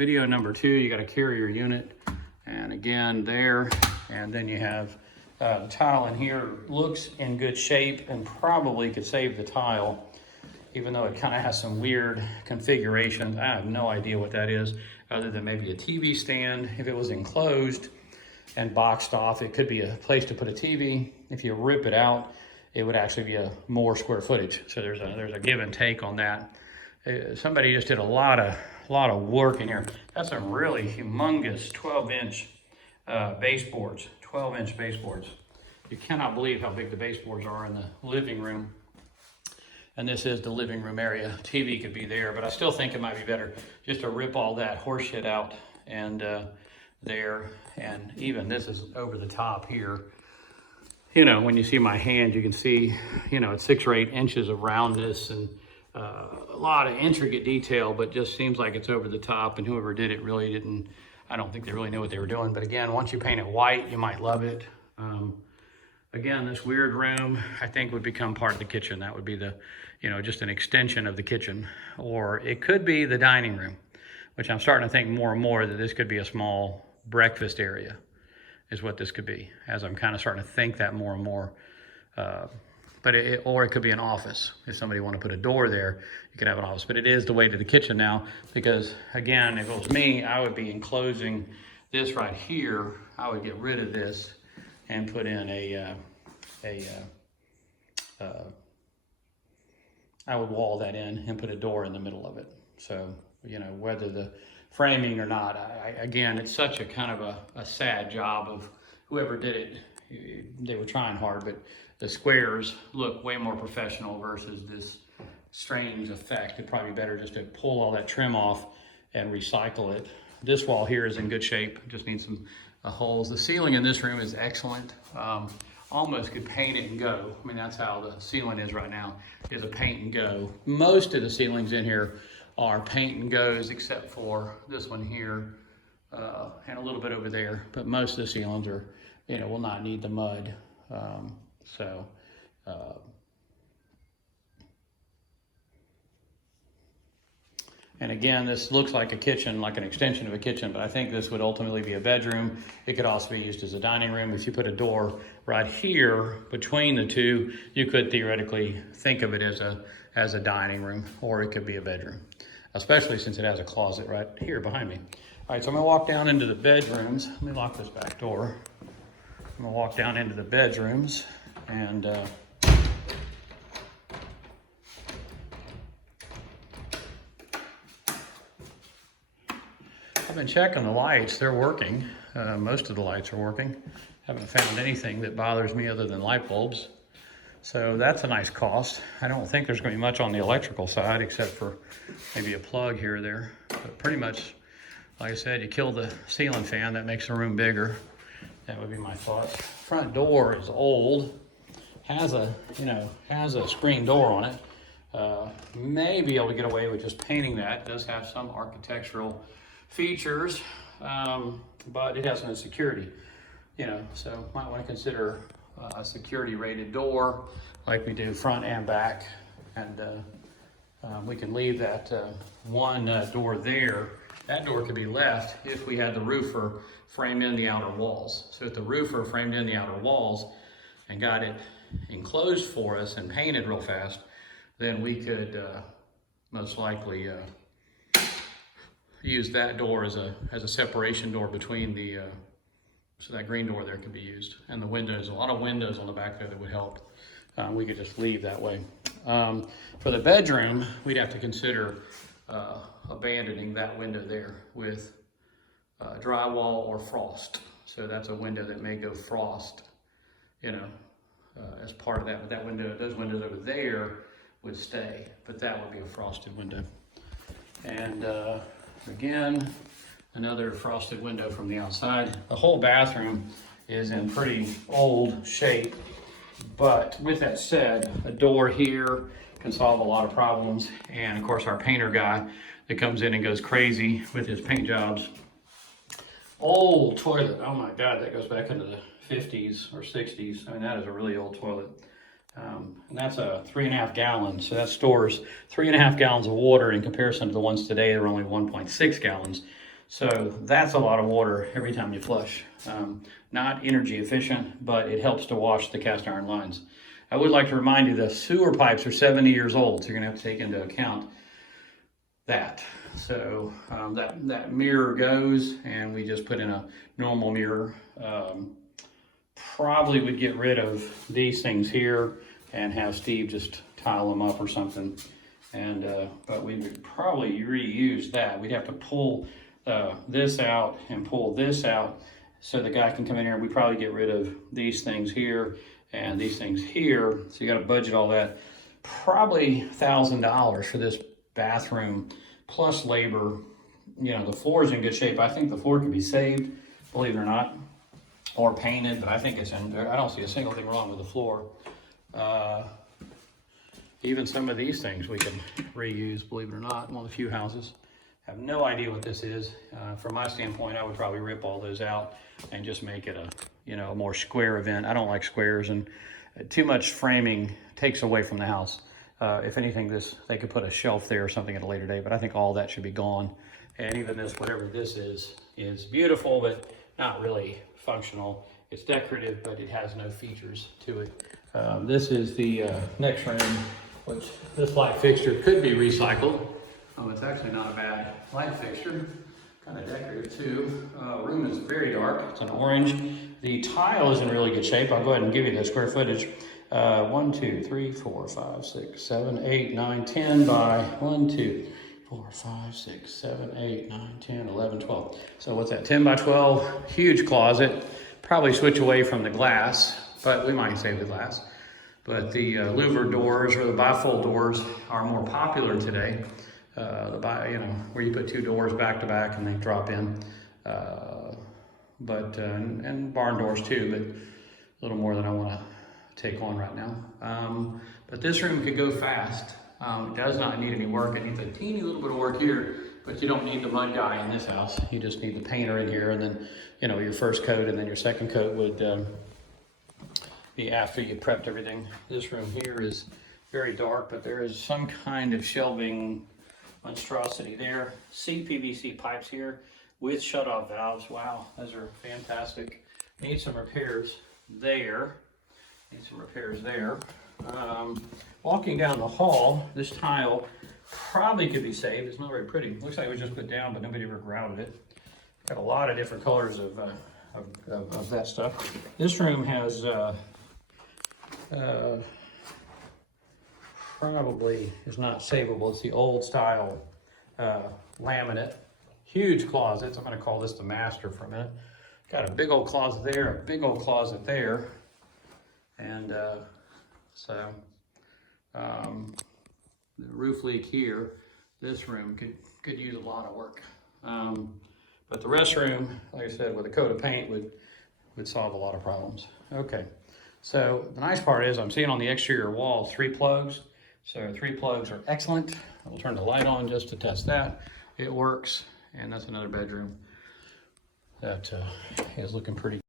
video number 2, you got a carrier unit, and again there, and then you have the tile in here. Looks in good shape and probably could save the tile, even though it kind of has some weird configurations. I have no idea what that is, other than maybe a TV stand. If it was enclosed and boxed off, it could be a place to put a TV. If you rip it out, it would actually be a more square footage. So there's a give and take on that. Somebody just did a lot of work in here. That's some really humongous 12-inch baseboards, 12-inch baseboards. You cannot believe how big the baseboards are in the living room. And this is the living room area. TV could be there, but I still think it might be better just to rip all that horse shit out and there. And even this is over the top here. You know, when you see my hand, you can see, you know, it's 6 or 8 inches of roundness and a lot of intricate detail, but just seems like it's over the top, and whoever did it really didn't, I don't think they really knew what they were doing. But again, once you paint it white, you might love it. Again, this weird room, I think, would become part of the kitchen. That would be the, you know, just an extension of the kitchen. Or it could be the dining room, which I'm starting to think more and more that this could be a small breakfast area, is what this could be, as I'm kind of starting to think that more and more. Or it could be an office. If somebody wanted to put a door there, you could have an office. But it is the way to the kitchen now, because again, if it was me, I would be enclosing this right here. I would get rid of this and put in I would wall that in and put a door in the middle of it. So, you know, whether the framing or not, again, it's such a kind of a sad job of whoever did it. They were trying hard, but the squares look way more professional versus this strange effect. It'd probably be better just to pull all that trim off and recycle it. This wall here is in good shape, just needs some holes. The ceiling in this room is excellent. Almost could paint it and go. I mean, that's how the ceiling is right now, is a paint and go. Most of the ceilings in here are paint and goes, except for this one here and a little bit over there. But most of the ceilings are, you know, will not need the mud. And again, this looks like a kitchen, like an extension of a kitchen, but I think this would ultimately be a bedroom. It could also be used as a dining room. If you put a door right here between the two, you could theoretically think of it as a dining room, or it could be a bedroom, especially since it has a closet right here behind me. All right, so I'm gonna walk down into the bedrooms. Let me lock this back door. I'm gonna walk down into the bedrooms, and I've been checking the lights. They're working. Most of the lights are working. Haven't found anything that bothers me other than light bulbs. So that's a nice cost. I don't think there's going to be much on the electrical side except for maybe a plug here or there. But pretty much, like I said, you kill the ceiling fan, that makes the room bigger. That would be my thoughts. Front door is old. Has a screen door on it. May be able to get away with just painting that. It does have some architectural features, but it has no security, you know, so might want to consider a security rated door like we do front and back. And we can leave that one door there. That door could be left if we had the roofer frame in the outer walls. So if the roofer framed in the outer walls and got it enclosed for us and painted real fast, then we could most likely use that door as a separation door between the, so that green door there could be used. And the windows, a lot of windows on the back there that would help. We could just leave that way. For the bedroom, we'd have to consider abandoning that window there with drywall or frost. So that's a window that may go frost, you know, as part of that. But that window, those windows over there would stay, but that would be a frosted window. And again, another frosted window from the outside. The whole bathroom is in pretty old shape, but with that said, a door here can solve a lot of problems. And of course, our painter guy that comes in and goes crazy with his paint jobs. Old toilet, oh my God, that goes back into the 50s or 60s. I mean, that is a really old toilet. And that's a 3.5 gallons. So that stores 3.5 gallons of water in comparison to the ones today that are only 1.6 gallons. So that's a lot of water every time you flush. Not energy efficient, but it helps to wash the cast iron lines. I would like to remind you the sewer pipes are 70 years old, so you're gonna have to take into account that. So that mirror goes, and we just put in a normal mirror. Probably would get rid of these things here and have Steve just tile them up or something. And but we would probably reuse that. We'd have to pull this out and pull this out so the guy can come in here, and we probably get rid of these things here and these things here. So you got to budget all that. Probably $1,000 for this bathroom plus labor. You know, the floor's in good shape. I think the floor could be saved, believe it or not, or painted, but I think it's in there. I don't see a single thing wrong with the floor. Even some of these things we can reuse, believe it or not. One of the few houses. Have no idea what this is. From my standpoint, I would probably rip all those out and just make it a, you know, a more square event. I don't like squares, and too much framing takes away from the house. If anything, they could put a shelf there or something at a later date, but I think all that should be gone. And even this, whatever this is beautiful, but not really functional. It's decorative, but it has no features to it. This is the next room, which this light fixture could be recycled. It's actually not a bad light fixture. Kind of decorative too. Room is very dark. It's an orange. The tile is in really good shape. I'll go ahead and give you the square footage. 1, 2, 3, 4, 5, 6, 7, 8, 9, 10 by 1, 2, 4, 5, 6, 7, 8, 9, 10, 11, 12. So what's that, 10 by 12? Huge closet. Probably switch away from the glass, but we might save the glass. But the louver doors or the bifold doors are more popular today. You know, where you put 2 doors back to back and they drop in. And barn doors too, but a little more than I want to take on right now. But this room could go fast. It does not need any work. It needs a teeny little bit of work here, but you don't need the mud guy in this house. You just need the painter in here, and then, you know, your first coat and then your second coat would be after you prepped everything. This room here is very dark, but there is some kind of shelving monstrosity there. CPVC pipes here with shut-off valves. Wow, those are fantastic. Need some repairs there. Walking down the hall, this tile probably could be saved. It's not very pretty. Looks like it was just put down, but nobody ever grouted it. Got a lot of different colors of that stuff. This room has probably is not savable. It's the old style laminate. Huge closets. I'm going to call this the master for a minute. Got a big old closet there, a big old closet there. And the roof leak here. This room could use a lot of work. But the restroom, like I said, with a coat of paint would solve a lot of problems. Okay, so the nice part is I'm seeing on the exterior wall 3 plugs. So 3 plugs are excellent. I'll turn the light on just to test that. It works, and that's another bedroom that is looking pretty